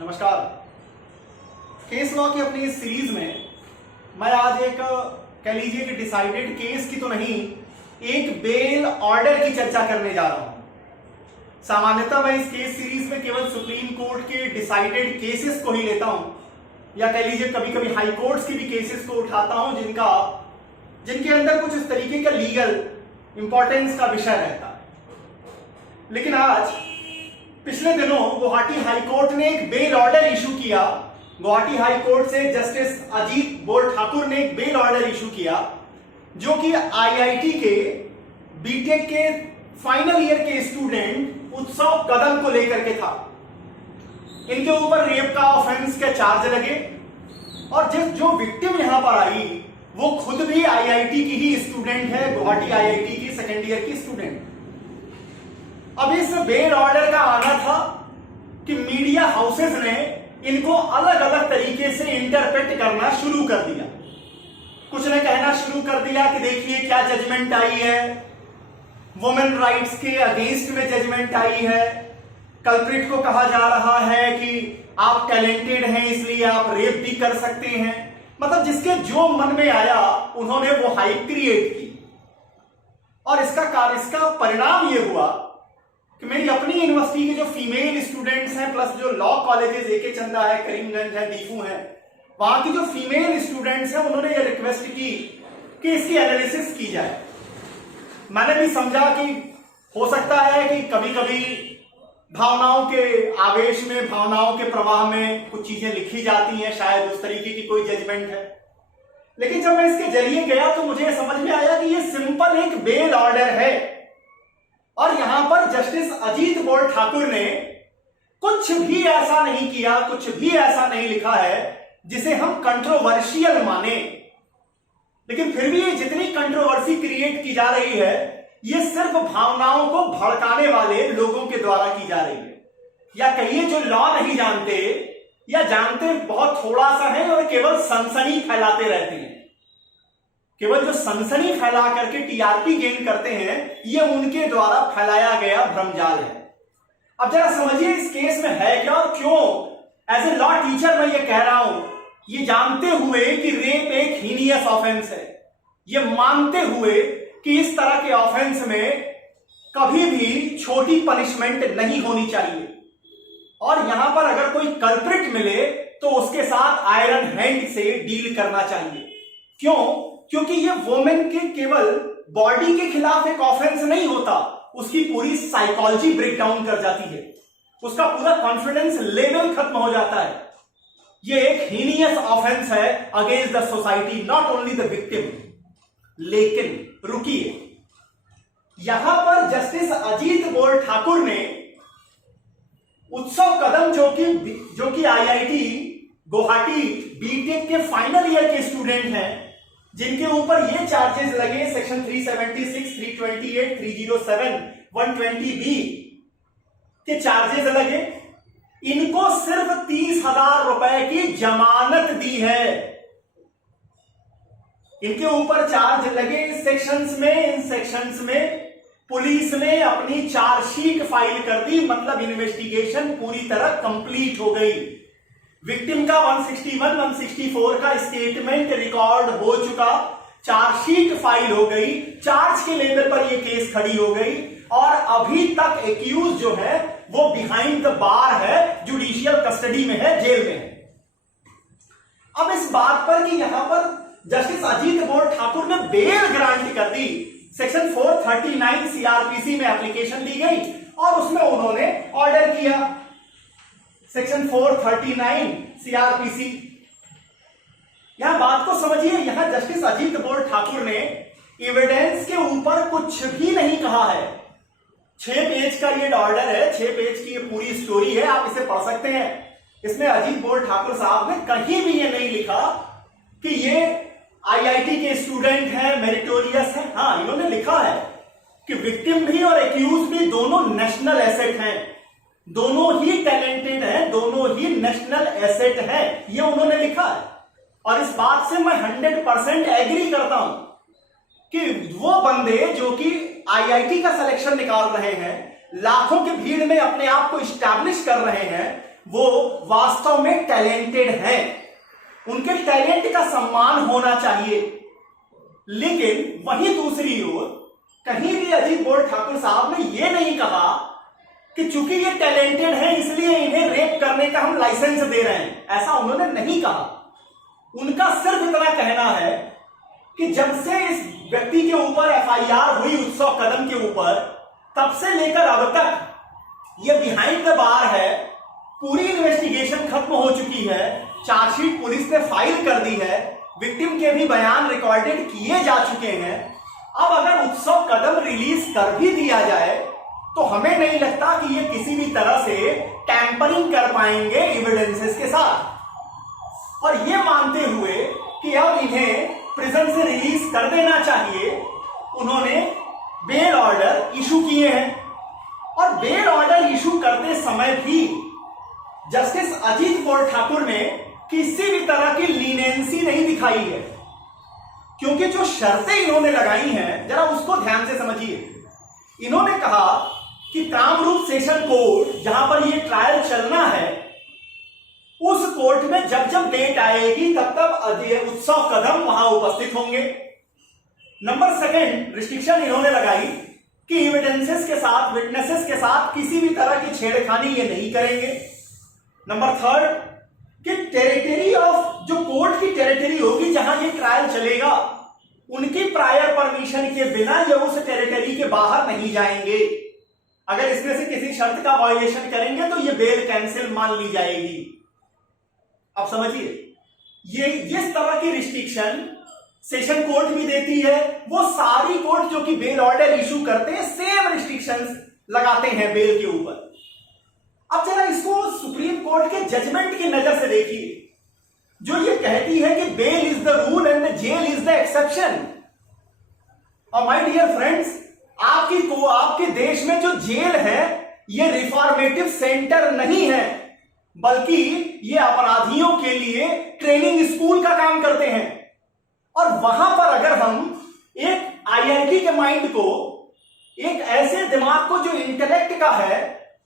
नमस्कार। Case law की अपनी इस सीरीज में मैं आज एक कह लीजिए कि डिसाइडेड केस की तो नहीं, एक बेल ऑर्डर की चर्चा करने जा रहा हूं। सामान्यतः मैं इस केस सीरीज में केवल सुप्रीम कोर्ट के डिसाइडेड केसेस को ही लेता हूं, या कह लीजिए कभी कभी हाई कोर्ट्स की भी केसेस को उठाता हूं जिनके अंदर कुछ इस तरीके का लीगल इंपॉर्टेंस का विषय रहता है। लेकिन आज पिछले दिनों गुवाहाटी हाई कोर्ट ने एक बेल ऑर्डर इशू किया। गुवाहाटी हाई कोर्ट से जस्टिस अजीत बोर ठाकुर ने एक बेल ऑर्डर इशू किया, जो कि आईआईटी के बीटेक के फाइनल ईयर के स्टूडेंट उत्सव कदम को लेकर के था। इनके ऊपर रेप का ऑफेंस के चार्ज लगे और जो विक्टिम यहां पर आई वो खुद भी आईआईटी की ही स्टूडेंट है, गुवाहाटी आईआईटी की सेकेंड ईयर की स्टूडेंट। अब इस बेल ऑर्डर का आना था कि मीडिया हाउसेस ने इनको अलग अलग तरीके से इंटरप्रेट करना शुरू कर दिया। कुछ ने कहना शुरू कर दिया कि देखिए क्या जजमेंट आई है, वुमेन राइट्स के अगेंस्ट में जजमेंट आई है। कल्प्रिट को कहा जा रहा है कि आप टैलेंटेड हैं इसलिए आप रेप भी कर सकते हैं। मतलब जिसके जो मन में आया उन्होंने वो हाइप क्रिएट की। और इसका परिणाम ये हुआ कि मेरी अपनी यूनिवर्सिटी के जो फीमेल स्टूडेंट्स हैं, प्लस जो लॉ कॉलेजेस एके चंदा है, करीमगंज है, दीफू है, वहां की जो फीमेल स्टूडेंट्स हैं उन्होंने ये रिक्वेस्ट की कि इसकी एनालिसिस की जाए। मैंने भी समझा कि हो सकता है कि कभी कभी भावनाओं के आवेश में, भावनाओं के प्रवाह में कुछ चीजें लिखी जाती हैं, शायद उस तरीके की कोई जजमेंट है। लेकिन जब मैं इसके जरिए गया तो मुझे समझ में आया कि ये सिंपल एक बेल ऑर्डर है और यहां पर जस्टिस अजीत बोर ठाकुर ने कुछ भी ऐसा नहीं किया, कुछ भी ऐसा नहीं लिखा है जिसे हम कंट्रोवर्शियल माने। लेकिन फिर भी ये जितनी कंट्रोवर्सी क्रिएट की जा रही है ये सिर्फ भावनाओं को भड़काने वाले लोगों के द्वारा की जा रही है, या कहिए जो लॉ नहीं जानते या जानते बहुत थोड़ा सा है और केवल सनसनी फैलाते रहते हैं। केवल जो सनसनी फैला करके टीआरपी गेन करते हैं ये उनके द्वारा फैलाया गया भ्रमजाल है। अब जरा समझिए इस केस में है क्या और क्यों। एज ए लॉ टीचर मैं ये कह रहा हूं, ये जानते हुए कि रेप एक हीनियस ऑफेंस है, ये मानते हुए कि इस तरह के ऑफेंस में कभी भी छोटी पनिशमेंट नहीं होनी चाहिए, और यहां पर अगर कोई कल्प्रिट मिले तो उसके साथ आयरन हैंड से डील करना चाहिए। क्यों? क्योंकि ये वुमेन के केवल बॉडी के खिलाफ एक ऑफेंस नहीं होता, उसकी पूरी साइकोलॉजी ब्रेक डाउन कर जाती है, उसका पूरा कॉन्फिडेंस लेवल खत्म हो जाता है। ये एक हीनियस ऑफेंस है against the society, not only the victim. लेकिन रुकिए, यहां पर जस्टिस अजीत बोर ठाकुर ने उत्सव कदम जो कि आईआईटी गुवाहाटी बीटेक के फाइनल ईयर के स्टूडेंट हैं, जिनके ऊपर ये चार्जेस लगे सेक्शन 376, 328, 307, 120B के चार्जेस लगे, इनको सिर्फ 30,000 रुपए की जमानत दी है। इनके ऊपर चार्ज लगे इन सेक्शंस में पुलिस ने अपनी चार्जशीट फाइल कर दी, मतलब इन्वेस्टिगेशन पूरी तरह कंप्लीट हो गई। विक्टिम का 161, 164 का स्टेटमेंट रिकॉर्ड हो चुका, चार्जशीट फाइल हो गई, चार्ज के लेवल पर यह केस खड़ी हो गई, और अभी तक एक्यूज जो है वो बिहाइंड द बार है, जुडिशियल कस्टडी में है, जेल में है। अब इस बात पर कि यहां पर जस्टिस अजीत बोर ठाकुर ने बेल ग्रांट कर दी, सेक्शन 439 सीआरपीसी में एप्लीकेशन दी गई और उसमें उन्होंने ऑर्डर किया, सेक्शन 439 सीआरपीसी। यहां बात को समझिए, यहां जस्टिस अजीत बोर ठाकुर ने एविडेंस के ऊपर कुछ भी नहीं कहा है। 6 पेज का ये ऑर्डर है, 6 पेज की ये पूरी स्टोरी है, आप इसे पढ़ सकते हैं। इसमें अजीत बोर ठाकुर साहब ने कहीं भी ये नहीं लिखा कि ये आईआईटी के स्टूडेंट हैं, मेरिटोरियस हैं। हाँ, इन्होंने लिखा है कि विक्टिम भी और एक्यूज भी दोनों नेशनल एसेट हैं, दोनों ही टैलेंटेड हैं, दोनों ही नेशनल एसेट हैं, ये उन्होंने लिखा है। और इस बात से मैं 100% एग्री करता हूं कि वो बंदे जो कि आईआईटी का सिलेक्शन निकाल रहे हैं, लाखों की भीड़ में अपने आप को इस्टैब्लिश कर रहे हैं, वो वास्तव में टैलेंटेड हैं, उनके टैलेंट का सम्मान होना चाहिए। लेकिन वहीं दूसरी ओर कहीं भी अजीत बोल ठाकुर साहब ने यह नहीं कहा कि चूंकि ये टैलेंटेड हैं इसलिए इन्हें रेप करने का हम लाइसेंस दे रहे हैं, ऐसा उन्होंने नहीं कहा। उनका सिर्फ इतना कहना है कि जब से इस व्यक्ति के ऊपर एफआईआर हुई उत्सव कदम के ऊपर, तब से लेकर अब तक ये बिहाइंड द बार है, पूरी इन्वेस्टिगेशन खत्म हो चुकी है, चार्जशीट पुलिस ने फाइल कर दी है, विक्टिम के भी बयान रिकॉर्डेड किए जा चुके हैं। अब अगर उत्सव कदम रिलीज कर भी दिया जाए तो हमें नहीं लगता कि ये किसी भी तरह से टैंपरिंग कर पाएंगे एविडेंसेस के साथ। और ये मानते हुए कि अब इन्हें प्रिजन से रिलीज कर देना चाहिए, उन्होंने बेल ऑर्डर इशू किए हैं। और बेल ऑर्डर इशू करते समय भी जस्टिस अजीत बोल ठाकुर ने किसी भी तरह की लीनेंसी नहीं दिखाई है, क्योंकि जो शर्तें इन्होंने लगाई हैं जरा उसको ध्यान से समझिए। इन्होंने कहा कि कामरूप सेशन कोर्ट जहां पर ये ट्रायल चलना है, उस कोर्ट में जब जब डेट आएगी तब तब उत्सव कदम वहां उपस्थित होंगे। नंबर सेकंड रिस्ट्रिक्शन इन्होंने लगाई कि एविडेंसेस के साथ, विटनेसेस के साथ किसी भी तरह की छेड़खानी ये नहीं करेंगे। नंबर थर्ड कि टेरिटरी ऑफ, जो कोर्ट की टेरिटरी होगी जहां ये ट्रायल चलेगा, उनकी प्रायर परमिशन के बिना ये उस टेरिटरी के बाहर नहीं जाएंगे। अगर इसमें से किसी शर्त का वायोलेशन करेंगे तो ये बेल कैंसिल मान ली जाएगी। अब समझिए, ये इस तरह की रिस्ट्रिक्शन सेशन कोर्ट भी देती है, वो सारी कोर्ट जो कि बेल ऑर्डर इशू करते हैं सेम रिस्ट्रिक्शंस लगाते हैं बेल के ऊपर। अब जरा इसको सुप्रीम कोर्ट के जजमेंट की नजर से देखिए, जो ये कहती है कि bail is the rule and the jail is the exception. और माय डियर फ्रेंड्स, आपके देश में जो जेल है ये रिफॉर्मेटिव सेंटर नहीं है, बल्कि ये अपराधियों के लिए ट्रेनिंग स्कूल का काम करते हैं। और वहां पर अगर हम एक आईआईटी के माइंड को, एक ऐसे दिमाग को जो इंटेलेक्ट का है,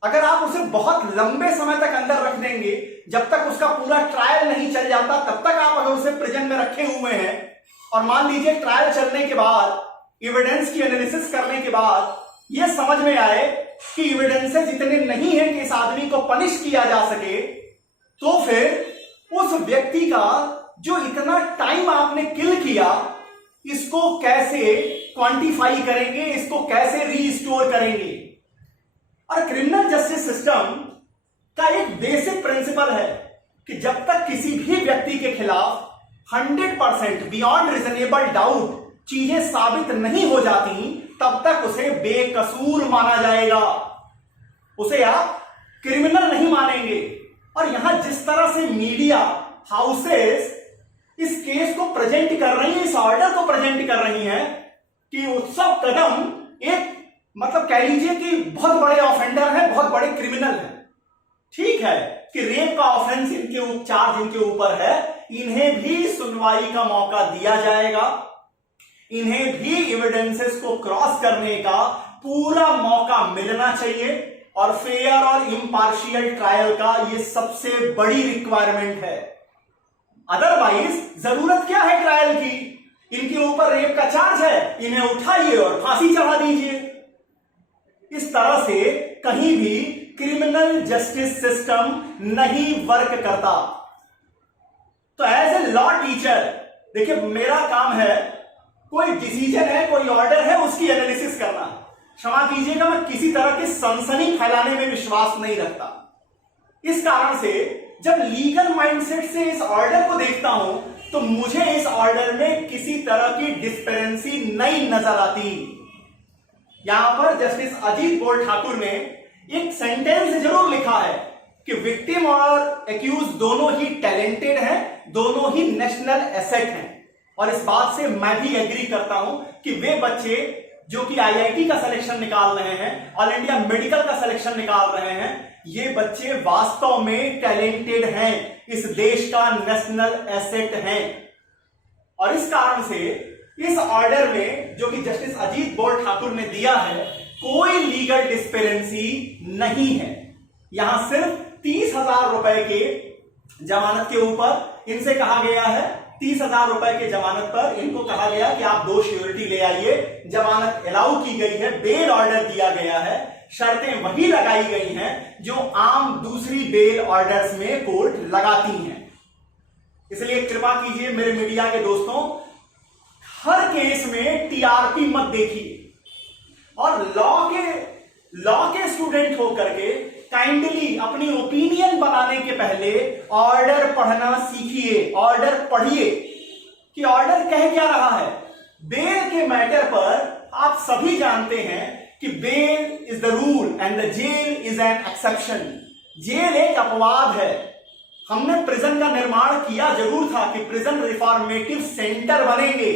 अगर आप उसे बहुत लंबे समय तक अंदर रख देंगे, जब तक उसका पूरा ट्रायल नहीं चल जाता तब तक आप अगर उसे प्रिजन में रखे हुए हैं, और मान लीजिए ट्रायल चलने के बाद, एविडेंस की एनालिसिस करने के बाद यह समझ में आए कि एविडेंसेस इतने नहीं है कि इस आदमी को पनिश किया जा सके, तो फिर उस व्यक्ति का जो इतना टाइम आपने किल किया, इसको कैसे क्वांटिफाई करेंगे, इसको कैसे रीस्टोर करेंगे। और क्रिमिनल जस्टिस सिस्टम का एक बेसिक प्रिंसिपल है कि जब तक किसी भी व्यक्ति के खिलाफ 100% बियॉन्ड रीजनेबल डाउट चीजें साबित नहीं हो जाती, तब तक उसे बेकसूर माना जाएगा, उसे आप क्रिमिनल नहीं मानेंगे। और यहां जिस तरह से मीडिया हाउसेस इस केस को प्रेजेंट कर रही है, इस ऑर्डर को प्रेजेंट कर रही हैं कि उत्सव कदम एक, मतलब कह लीजिए कि बहुत बड़े ऑफेंडर हैं, बहुत बड़े क्रिमिनल हैं। ठीक है कि रेप का ऑफेंस इनके चार्ज इनके ऊपर है, इन्हें भी सुनवाई का मौका दिया जाएगा, इन्हें भी एविडेंसेस को क्रॉस करने का पूरा मौका मिलना चाहिए। और फेयर और इम्पार्शियल ट्रायल का ये सबसे बड़ी रिक्वायरमेंट है। अदरवाइज जरूरत क्या है ट्रायल की? इनके ऊपर रेप का चार्ज है, इन्हें उठाइए और फांसी चढ़ा दीजिए। इस तरह से कहीं भी क्रिमिनल जस्टिस सिस्टम नहीं वर्क करता। तो एज ए लॉ टीचर देखिए, मेरा काम है, कोई डिसीजन है, कोई ऑर्डर है, उसकी एनालिसिस करना। क्षमा कीजिएगा, मैं किसी तरह की सनसनी फैलाने में विश्वास नहीं रखता। इस कारण से जब लीगल माइंडसेट से इस ऑर्डर को देखता हूं तो मुझे इस ऑर्डर में किसी तरह की डिस्पेरेंसी नहीं नजर आती। यहां पर जस्टिस अजीत बोल ठाकुर ने एक सेंटेंस जरूर लिखा है कि विक्टिम और एक्यूज दोनों ही टैलेंटेड हैं, दोनों ही नेशनल एसेट हैं। और इस बात से मैं भी एग्री करता हूं कि वे बच्चे जो कि आईआईटी का सिलेक्शन निकाल रहे हैं, ऑल इंडिया मेडिकल का सिलेक्शन निकाल रहे हैं, ये बच्चे वास्तव में टैलेंटेड हैं, इस देश का नेशनल एसेट हैं। और इस कारण से इस ऑर्डर में जो कि जस्टिस अजीत बोल ठाकुर ने दिया है, कोई लीगल डिस्पेरेंसी नहीं है। यहां सिर्फ 30,000 रुपए के जमानत के ऊपर इनसे कहा गया है, 30,000 रुपए के जमानत पर इनको कहा गया कि आप 2 श्योरिटी ले आइए। जमानत अलाउ की गई है, बेल ऑर्डर दिया गया है, शर्तें वही लगाई गई हैं जो आम दूसरी बेल ऑर्डर्स में कोर्ट लगाती हैं। इसलिए कृपा कीजिए मेरे मीडिया के दोस्तों, हर केस में टीआरपी मत देखिए, और लॉ के स्टूडेंट होकर के काइंडली अपनी ओपिनियन बनाने के पहले ऑर्डर पढ़ना सीखिए, ऑर्डर पढ़िए कि ऑर्डर कह क्या रहा है। बेल के मैटर पर आप सभी जानते हैं कि bail is the rule and the jail is an exception. Jail एक अपवाद है। हमने प्रिजन का निर्माण किया जरूर था कि प्रिजन रिफॉर्मेटिव सेंटर बनेंगे,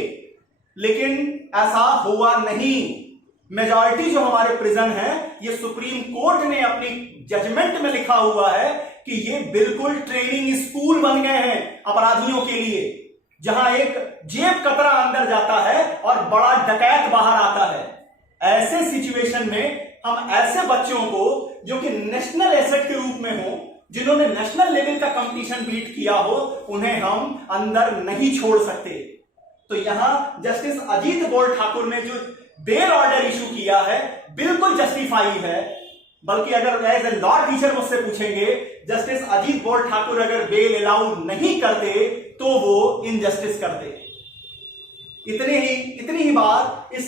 लेकिन ऐसा हुआ नहीं। मेजॉरिटी जो हमारे प्रिजन है, ये सुप्रीम कोर्ट ने अपनी जजमेंट में लिखा हुआ है कि ये बिल्कुल ट्रेनिंग स्कूल बन गए हैं अपराधियों के लिए, जहां एक जेब कतरा अंदर जाता है और बड़ा डकैत बाहर आता है। ऐसे सिचुएशन में हम ऐसे बच्चों को जो कि नेशनल एसेट के रूप में हो, जिन्होंने नेशनल लेवल का कंपटीशन बीट किया हो, उन्हें हम अंदर नहीं छोड़ सकते। तो यहां जस्टिस अजीत बोल ठाकुर ने जो बेल ऑर्डर इशू किया है बिल्कुल जस्टिफाई है। बल्कि अगर एज ए लॉ टीचर मुझसे पूछेंगे, जस्टिस अजीत बोल ठाकुर अगर बेल अलाउ नहीं करते तो वो इनजस्टिस करते। इतनी ही बात इस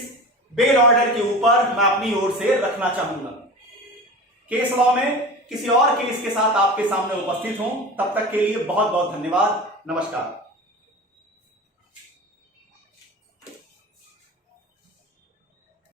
बेल ऑर्डर के ऊपर मैं अपनी ओर से रखना चाहूंगा। केस लॉ में किसी और केस के साथ आपके सामने उपस्थित हूं, तब तक के लिए बहुत बहुत धन्यवाद। नमस्कार।